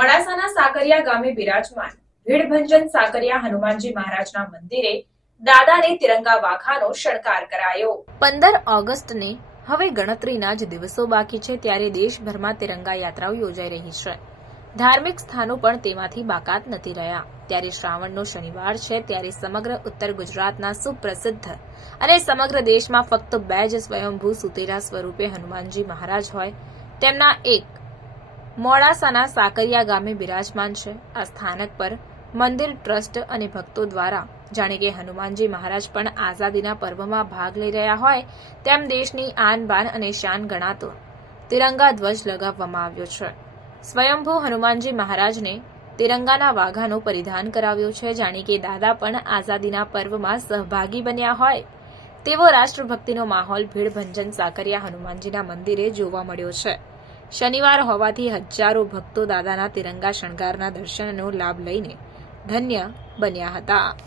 સાકરિયા ગામે બિરાજમાન, ભીડભંજન સાકરિયા હનુમાનજી મહારાજના મંદિરે દાદાને તિરંગા વાઘાનો શણકાર કરાયો. પંદર ઓગસ્ટને હવે ગણતરીના જ દિવસો બાકી છે ત્યારે દેશભરમાં તિરંગા યાત્રાઓ યોજાઈ રહી છે. ધાર્મિક સ્થાનો પણ તેમાંથી બાકાત નથી રહ્યા. ત્યારે શ્રાવણનો શનિવાર છે ત્યારે સમગ્ર ઉત્તર ગુજરાતના સુપ્રસિદ્ધ અને સમગ્ર દેશમાં ફક્ત બે જ સ્વયંભૂ સુતેરા સ્વરૂપે હનુમાનજી મહારાજ હોય, તેમના એક મોડાસાના સાકરિયા ગામે બિરાજમાન છે. આ સ્થાનક પર મંદિર ટ્રસ્ટ અને ભક્તો દ્વારા, જાણે કે હનુમાનજી મહારાજ પણ આઝાદીના પર્વમાં ભાગ લઈ રહ્યા હોય, તેમ દેશની આન બાન અને શાન ગણાતો તિરંગા ધ્વજ લગાવવામાં આવ્યો છે. સ્વયંભૂ હનુમાનજી મહારાજને તિરંગાના વાઘાનો પરિધાન કરાવ્યો છે, જાણે કે દાદા પણ આઝાદીના પર્વમાં સહભાગી બન્યા હોય. તેવો રાષ્ટ્રભક્તિનો માહોલ ભીડભંજન સાકરિયા હનુમાનજીના મંદિરે જોવા મળ્યો છે. શનિવાર હોવાથી હજારો ભક્તો દાદાના તિરંગા શણગારના દર્શનનો લાભ લઈને ધન્ય બન્યા હતા.